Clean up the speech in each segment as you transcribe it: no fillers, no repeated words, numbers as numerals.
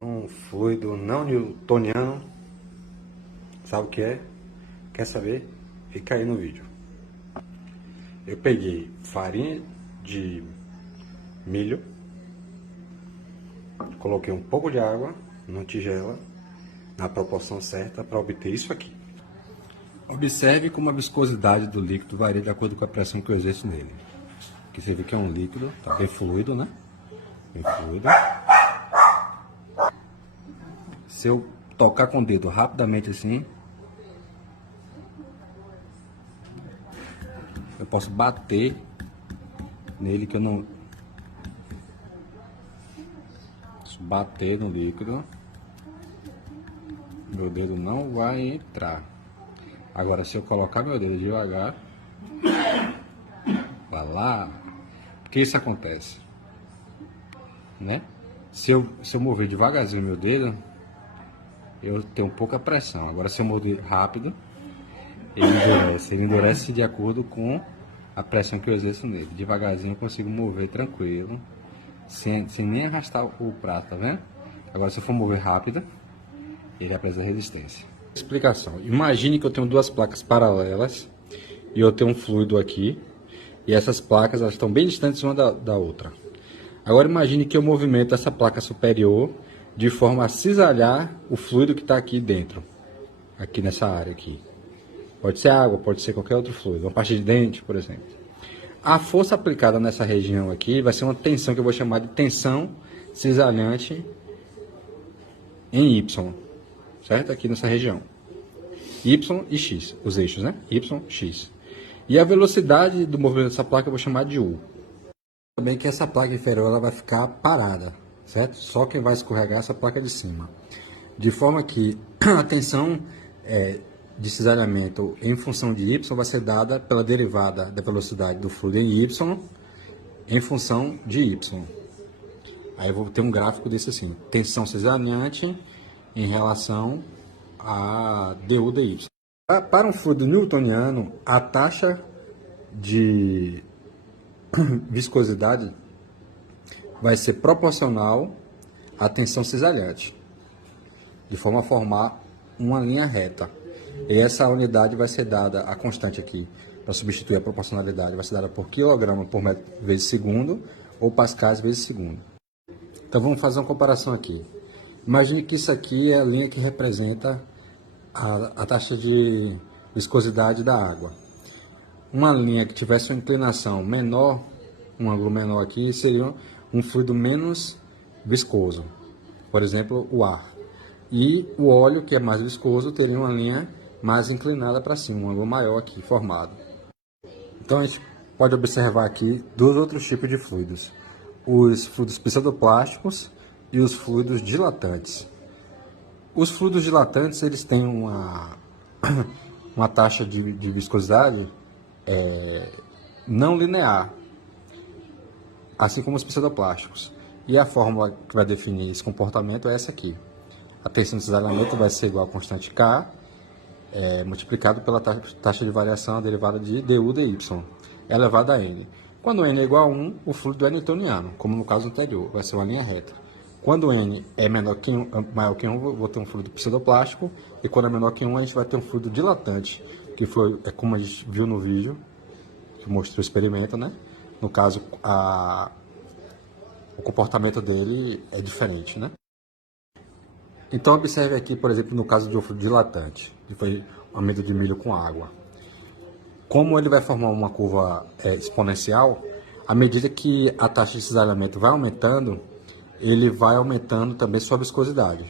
Um fluido não newtoniano, sabe o que é? Quer saber? Fica aí no vídeo. Eu peguei farinha de milho, coloquei um pouco de água numa tigela, na proporção certa para obter isso aqui. Observe como a viscosidade do líquido varia de acordo com a pressão que eu exerço nele. Aqui você vê que é um líquido, tá bem fluido, né? Bem fluido. Se eu tocar com o dedo rapidamente assim, eu posso bater nele que eu não... Se bater no líquido, meu dedo não vai entrar. Agora, se eu colocar meu dedo devagar, vai lá. Por que isso acontece? Né? Se eu mover devagarzinho meu dedo, eu tenho pouca pressão. Agora, se eu mover rápido, ele endurece. Ele endurece de acordo com a pressão que eu exerço nele. Devagarzinho eu consigo mover tranquilo, sem nem arrastar o prato, tá vendo? Agora, se eu for mover rápido, ele apresenta resistência. Explicação. Imagine que eu tenho duas placas paralelas e eu tenho um fluido aqui. E essas placas elas estão bem distantes uma da outra. Agora imagine que eu movimento essa placa superior de forma a cisalhar o fluido que está aqui dentro. Aqui nessa área aqui. Pode ser água, pode ser qualquer outro fluido. Uma parte de dente, por exemplo. A força aplicada nessa região aqui vai ser uma tensão que eu vou chamar de tensão cisalhante em Y. Certo? Aqui nessa região. Y e X. Os eixos, né? Y, X. E a velocidade do movimento dessa placa eu vou chamar de U. Também que essa placa inferior ela vai ficar parada, certo? Só quem vai escorregar é essa placa de cima. De forma que a tensão de cisalhamento em função de Y vai ser dada pela derivada da velocidade do fluido em Y em função de Y. Aí eu vou ter um gráfico desse assim, tensão cisalhante em relação a du dy. Para um fluido newtoniano, a taxa de viscosidade vai ser proporcional à tensão cisalhante, de forma a formar uma linha reta. E essa unidade vai ser dada, a constante aqui, para substituir a proporcionalidade, vai ser dada por quilograma por metro vezes segundo, ou pascais vezes segundo. Então vamos fazer uma comparação aqui. Imagine que isso aqui é a linha que representa a taxa de viscosidade da água. Uma linha que tivesse uma inclinação menor, um ângulo menor aqui, seria um fluido menos viscoso. Por exemplo, o ar. E o óleo, que é mais viscoso, teria uma linha mais inclinada para cima, um ângulo maior aqui formado. Então a gente pode observar aqui dois outros tipos de fluidos. Os fluidos pseudoplásticos e os fluidos dilatantes. Os fluidos dilatantes eles têm uma taxa de viscosidade não linear, assim como os pseudoplásticos. E a fórmula que vai definir esse comportamento é essa aqui. A tensão de cisalhamento vai ser igual a constante K multiplicado pela taxa de variação derivada de du dy elevado a n. Quando n é igual a 1, o fluido é newtoniano, como no caso anterior, vai ser uma linha reta. Quando n é maior que 1, vou ter um fluido pseudoplástico, e quando é menor que 1, a gente vai ter um fluido dilatante, que é como a gente viu no vídeo, que mostrou o experimento, né? No caso, o comportamento dele é diferente, né? Então, observe aqui, por exemplo, no caso de um fluido dilatante, que foi um amido de milho com água. Como ele vai formar uma curva exponencial, à medida que a taxa de cisalhamento vai aumentando, ele vai aumentando também sua viscosidade.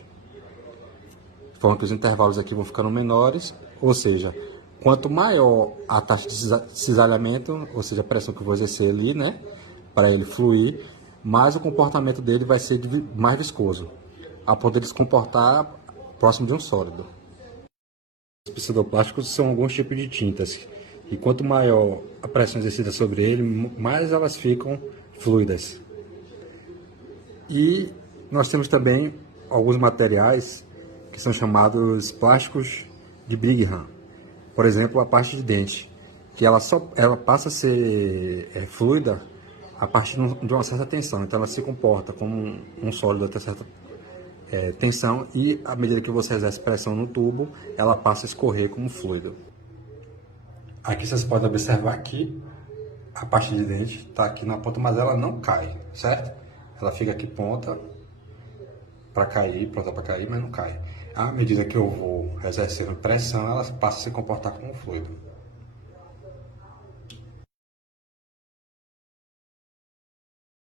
De forma que os intervalos aqui vão ficando menores, ou seja, quanto maior a taxa de cisalhamento, ou seja, a pressão que eu vou exercer ali, né, para ele fluir, mais o comportamento dele vai ser mais viscoso, a poder se comportar próximo de um sólido. Os pseudoplásticos são alguns tipos de tintas, e quanto maior a pressão exercida sobre ele, mais elas ficam fluidas. E nós temos também alguns materiais que são chamados plásticos de Brigham. Por exemplo, a parte de dente, que ela passa a ser fluida a partir de uma certa tensão. Então ela se comporta como um sólido até certa tensão e à medida que você exerce pressão no tubo, ela passa a escorrer como fluido. Aqui vocês podem observar que a parte de dente está aqui na ponta, mas ela não cai, certo? Ela fica aqui pronta para cair, mas não cai. À medida que eu vou exercendo pressão, ela passa a se comportar como fluido.